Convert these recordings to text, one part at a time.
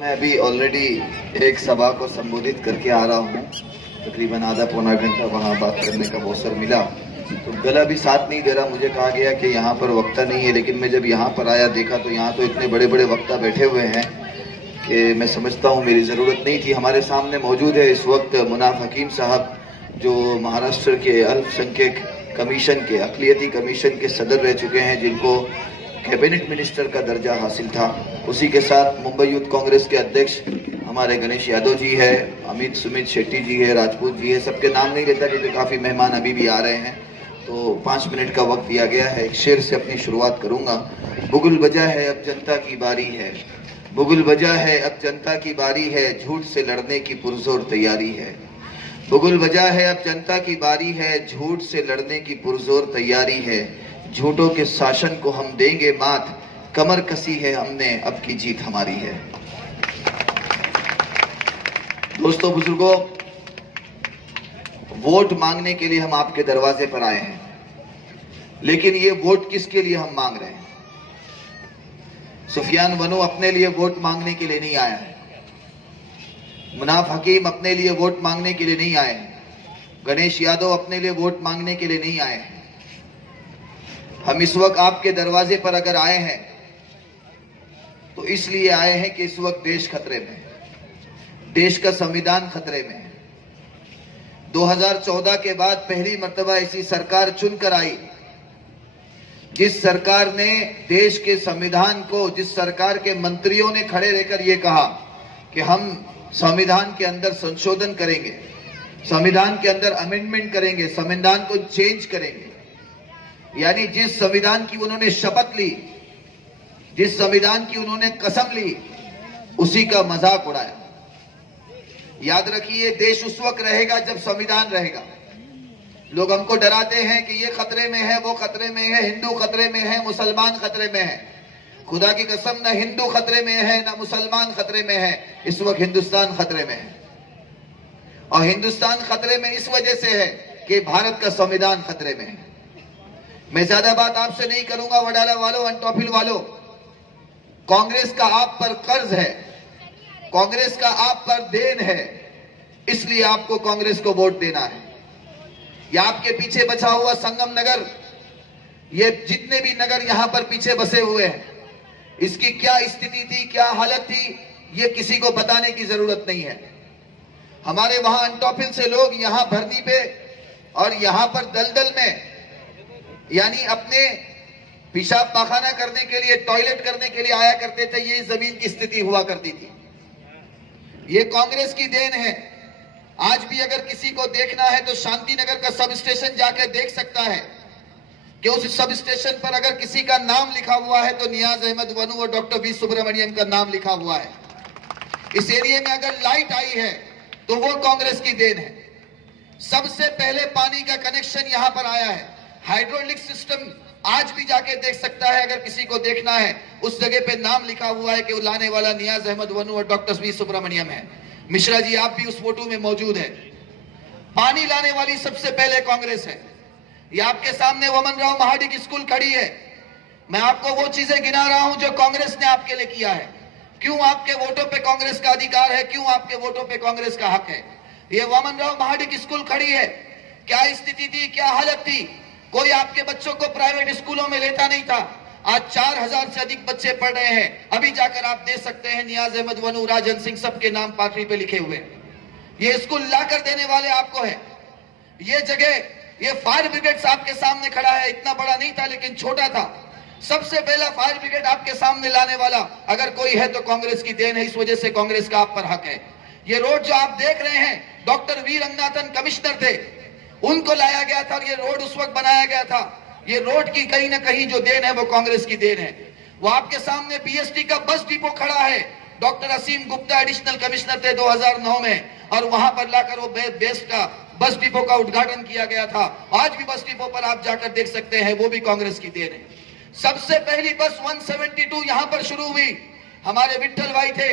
मैं अभी ऑलरेडी एक सभा को संबोधित करके आ रहा हूँ। तकरीबन आधा पौना घंटा वहाँ बात करने का अवसर मिला, तो गला भी साथ नहीं दे रहा। मुझे कहा गया कि यहाँ पर वक्ता नहीं है, लेकिन मैं जब यहाँ पर आया देखा तो यहाँ तो इतने बड़े बड़े वक्ता बैठे हुए हैं कि मैं समझता हूँ मेरी ज़रूरत नहीं थी। हमारे सामने मौजूद है इस वक्त मुनाफ हकीम साहब, जो महाराष्ट्र के अल्पसंख्यक कमीशन के, अक़लियती कमीशन के सदर रह चुके हैं, जिनको कैबिनेट मिनिस्टर का दर्जा हासिल था। उसी के साथ मुंबई यूथ कांग्रेस के अध्यक्ष हमारे गणेश यादव जी है, अमित सुमित शेट्टी जी है, राजपूत जी है। सबके नाम नहीं लेता क्योंकि काफ़ी मेहमान अभी भी आ रहे हैं, तो 5 मिनट का वक्त दिया गया है। एक शेर से अपनी शुरुआत करूंगा। बुगुल बजा है अब जनता की बारी है, बुगुल बजा है अब जनता की बारी है, झूठ से लड़ने की पुरजोर तैयारी है। बुगुल बजा है अब जनता की बारी है, झूठ से लड़ने की पुरजोर तैयारी है। झूठों के शासन को हम देंगे मात, कमर कसी है हमने अब की जीत हमारी है। दोस्तों बुजुर्गों, वोट मांगने के लिए हम आपके दरवाजे पर आए हैं, लेकिन ये वोट किसके लिए हम मांग रहे हैं? सुफियान वनो अपने लिए वोट मांगने के लिए नहीं आया है, मुनाफ हकीम अपने लिए वोट मांगने के लिए नहीं आए हैं, गणेश यादव अपने लिए वोट मांगने के लिए नहीं आए हैं। हम इस वक्त आपके दरवाजे पर अगर आए हैं तो इसलिए आए हैं कि इस वक्त देश खतरे में है, देश का संविधान खतरे में है। 2014 के बाद पहली मर्तबा ऐसी सरकार चुनकर आई जिस सरकार ने देश के संविधान को, जिस सरकार के मंत्रियों ने खड़े रहकर यह कहा कि हम संविधान के अंदर संशोधन करेंगे, संविधान के अंदर अमेंडमेंट करेंगे, संविधान को चेंज करेंगे। यानी जिस संविधान की उन्होंने शपथ ली, जिस संविधान की उन्होंने कसम ली, उसी का मजाक उड़ाया। याद रखिए, देश उस वक्त रहेगा जब संविधान रहेगा। लोग हमको डराते हैं कि ये खतरे में है, वो खतरे में है, हिंदू खतरे में है, मुसलमान खतरे में है। खुदा की कसम, ना हिंदू खतरे में है ना मुसलमान खतरे में है। इस वक्त हिंदुस्तान खतरे में है, और हिंदुस्तान खतरे में इस वजह से है कि भारत का संविधान खतरे में है। मैं ज्यादा बात आपसे नहीं करूंगा। वडाला वालों, अनटॉपिल वालों, कांग्रेस का आप पर कर्ज है, कांग्रेस का आप पर देन है, इसलिए आपको कांग्रेस को वोट देना है। या आपके पीछे बचा हुआ संगम नगर, ये जितने भी नगर यहां पर पीछे बसे हुए हैं, इसकी क्या स्थिति थी, क्या हालत थी, ये किसी को बताने की जरूरत नहीं है। हमारे वहां अनटॉपिल से लोग यहां भरनी पे और यहां पर दलदल में, यानी अपने पेशाब पाखाना करने के लिए, टॉयलेट करने के लिए आया करते थे। ये जमीन की स्थिति हुआ करती थी। ये कांग्रेस की देन है। आज भी अगर किसी को देखना है तो शांति नगर का सब स्टेशन जाकर देख सकता है कि उस सब स्टेशन पर अगर किसी का नाम लिखा हुआ है तो नियाज अहमद वनू और डॉक्टर वी सुब्रमण्यम का नाम लिखा हुआ है। इस एरिया में अगर लाइट आई है तो वो कांग्रेस की देन है। सबसे पहले पानी का कनेक्शन यहां पर आया है। हाइड्रोलिक सिस्टम आज भी जाके देख सकता है, अगर किसी को देखना है। उस जगह पे नाम लिखा हुआ है कि वो लाने वाला नियाज अहमद वनू और डॉक्टर वी सुब्रमण्यम है। मिश्रा जी, आप भी उस फोटो में मौजूद है। पानी लाने वाली सबसे पहले कांग्रेस है। ये आपके सामने वमन राव महाडी की स्कूल खड़ी है। मैं आपको वो चीजें गिना रहा हूं जो कांग्रेस ने आपके लिए किया है। क्यों आपके वोटों पे कांग्रेस का अधिकार है, क्यों आपके वोटों पे कांग्रेस का हक है। ये वमन राव महाडी की स्कूल खड़ी है। क्या स्थिति थी, क्या हालत थी। कोई आपके बच्चों को प्राइवेट स्कूलों में लेता नहीं था। आज 4000 से अधिक बच्चे पढ़ रहे हैं। अभी जाकर आप देख सकते हैं नियाज अहमद वनू, राजन सिंह, सबके नाम पाटरी पे लिखे हुए। ये स्कूल लाकर देने वाले आपको है। ये जगह, ये फायर ब्रिगेड आपके सामने खड़ा है। इतना बड़ा नहीं था लेकिन छोटा था। सबसे पहला फायर ब्रिगेड आपके सामने लाने वाला अगर कोई है तो कांग्रेस की देन है। इस वजह से कांग्रेस का आप पर हक है। ये रोड जो आप देख रहे हैं, डॉक्टर वी रंगनाथन कमिश्नर थे, उनको लाया गया था और ये रोड उस वक्त बनाया गया था। ये रोड की कहीं ना कहीं जो देन है वो कांग्रेस की देन है। वो आपके सामने बीएसटी का बस डिपो खड़ा है। डॉक्टर असीम गुप्ता एडिशनल कमिश्नर थे 2009 में, और वहां पर लाकर वो बेस्ट का बस डिपो का उद्घाटन किया गया था। आज भी बस डिपो पर आप जाकर देख सकते हैं, वो भी कांग्रेस की देन है। सबसे पहली बस 172 यहां पर शुरू हुई। हमारे विट्ठल भाई थे,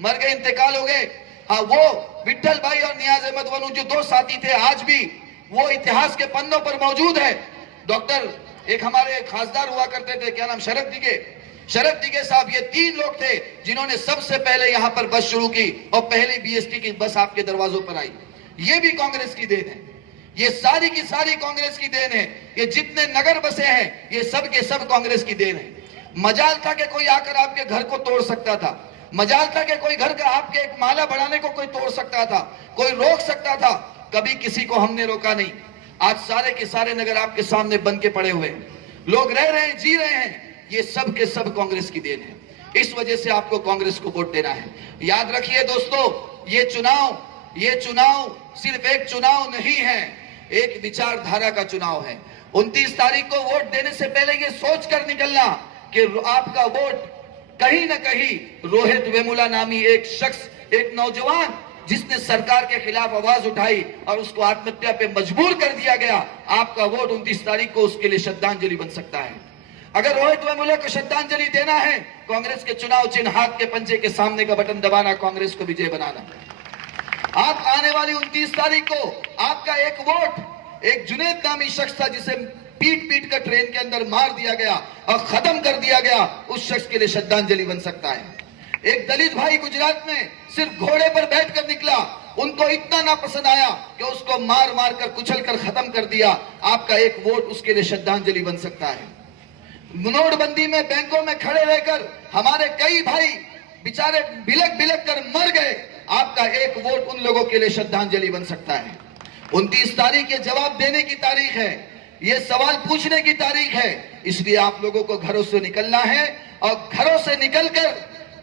मर गए, इंतकाल हो गए। हाँ, वो विट्ठल भाई और नियाज अहमद वनू जो दो साथी थे, आज भी वो इतिहास के पन्नों पर मौजूद है। डॉक्टर, एक हमारे खासदार हुआ करते थे, क्या नाम, शरद दिगे। शरद दिगे साहब, ये 3 लोग थे जिन्होंने सबसे पहले यहां पर बस शुरू की और पहली बीएसटी की बस आपके दरवाजों पर आई। ये भी कांग्रेस की देन है, ये सारी की सारी कांग्रेस की देन है। ये जितने नगर बसे हैं ये सब के सब कांग्रेस की देन है। मजाल था कि कोई आकर आपके घर को तोड़ सकता था, मजाल था कि कोई घर का आपके एक माला बढ़ाने को कोई तोड़ सकता था, कोई रोक सकता था, कभी किसी को हमने रोका नहीं। आज सारे के सारे नगर आपके सामने बन के पड़े हुए हैं, लोग रह रहे हैं, जी रहे हैं। ये सब के सब कांग्रेस की देन है। इस वजह से आपको कांग्रेस को वोट देना है। याद रखिए दोस्तों, ये चुनाव सिर्फ एक चुनाव नहीं है, एक विचारधारा का चुनाव है। 29 तारीख को वोट देने से पहले ये सोचकर निकलना कि आपका वोट कहीं ना कहीं रोहित वेमुला नामी एक शख्स, एक नौजवान जिसने सरकार के खिलाफ आवाज उठाई और उसको आत्महत्या पे मजबूर कर दिया गया, आपका वोट 29 तारीख को उसके लिए श्रद्धांजलि बन सकता है। अगर रोहित वेमुला को श्रद्धांजलि देना है, कांग्रेस के चुनाव चिन्ह हाथ के पंजे के सामने का बटन दबाना, कांग्रेस को विजय बनाना। आप आने वाली 29 तारीख को आपका एक वोट एक जुनेद नामी शख्स था जिसे पीट कर ट्रेन के अंदर मार दिया गया और खत्म कर दिया गया, उस शख्स के लिए श्रद्धांजलि बन सकता है। एक दलित भाई गुजरात में सिर्फ घोड़े पर बैठकर निकला, उनको इतना ना पसंद आया कि उसको मार कर कुचल कर खत्म कर दिया, आपका एक वोट उसके लिए श्रद्धांजलि बन सकता है। नोटबंदी में बैंकों में खड़े रहकर हमारे कई भाई बेचारे बिलक कर मर गए, आपका एक वोट उन लोगों के लिए श्रद्धांजलि बन सकता है। 29 तारीख ये जवाब देने की तारीख है, ये सवाल पूछने की तारीख है। इसलिए आप लोगों को घरों से निकलना है और घरों से निकलकर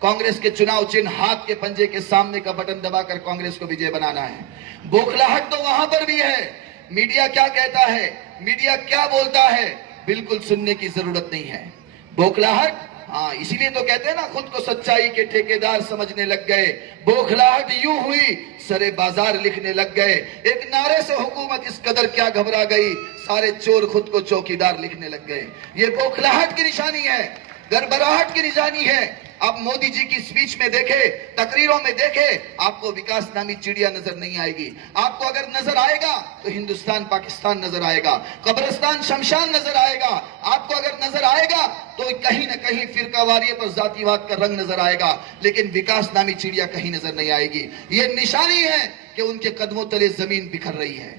कांग्रेस के चुनाव चिन्ह हाथ के पंजे के सामने का बटन दबाकर कांग्रेस को विजय बनाना है। बौखलाहट तो वहां पर भी है, मीडिया क्या कहता है, मीडिया क्या बोलता है, बिल्कुल सुनने की जरूरत नहीं है। बौखलाहट, हाँ, इसीलिए तो कहते हैं ना, खुद को सच्चाई के ठेकेदार समझने लग गए। बौखलाहट यूं हुई, सरे बाजार लिखने लग गए। एक नारे से हुकूमत इस कदर क्या घबरा गई, सारे चोर खुद को चौकीदार लिखने लग गए। ये बौखलाहट की निशानी है, गड़बड़ाहट की निशानी है। अब मोदी जी की स्पीच में देखे, तकरीरों में देखे, आपको विकास नामी चिड़िया नजर नहीं आएगी। आपको अगर नजर आएगा तो हिंदुस्तान पाकिस्तान नजर आएगा, कब्रिस्तान शमशान नजर आएगा। आपको अगर नजर आएगा तो कहीं ना कहीं फिरकावारियत और जातिवाद का रंग नजर आएगा, लेकिन विकास नामी चिड़िया कहीं नजर नहीं आएगी। ये निशानी है कि उनके कदमों तले जमीन बिखर रही है,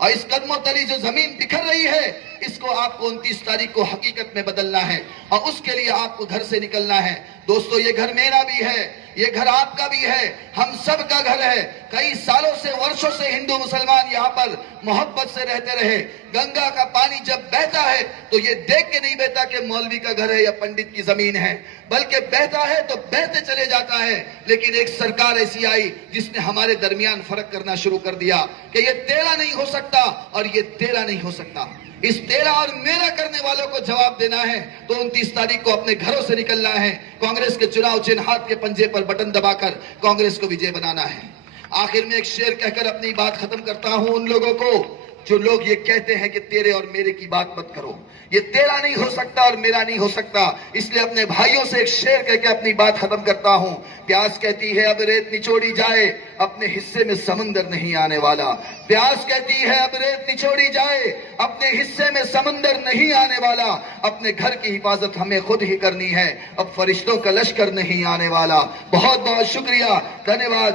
और इस कदमों तले जो जमीन बिखर रही है, इसको आपको 29 तारीख को हकीकत में बदलना है और उसके लिए आपको घर से निकलना है। दोस्तों, ये घर मेरा भी है, ये घर आपका भी है, हम सब का घर है। कई सालों से, वर्षों से हिंदू मुसलमान यहाँ पर मोहब्बत से रहते रहे। गंगा का पानी जब बहता है तो ये देख के नहीं बहता कि मौलवी का घर है या पंडित की जमीन है, बल्कि बहता है तो बहते चले जाता है। लेकिन एक सरकार ऐसी आई जिसने हमारे दरमियान फर्क करना शुरू कर दिया कि ये तेरा नहीं हो सकता और ये तेरा नहीं हो सकता। इस तेरा और मेरा करने वालों को जवाब देना है तो 29 तारीख को अपने घरों से निकलना है। कांग्रेस के चुनाव चिन्ह हाथ के पंजे पर बटन दबाकर कांग्रेस को विजय बनाना है। आखिर में एक शेर कहकर अपनी बात खत्म करता हूं उन लोगों को जो लोग ये कहते हैं कि तेरे और मेरे की बात मत करो, ये तेरा नहीं हो सकता और मेरा नहीं हो सकता। इसलिए अपने भाइयों से एक शेर कह के अपनी बात खत्म करता हूं। प्यास कहती है अब रेत निचोड़ी जाए, अपने हिस्से में समुंदर नहीं आने वाला। प्यास कहती है अब रेत निचोड़ी जाए, अपने हिस्से में समुंदर नहीं आने वाला। अपने घर की हिफाजत हमें खुद ही करनी है, अब फरिश्तों का लश्कर नहीं आने वाला। बहुत बहुत शुक्रिया, धन्यवाद।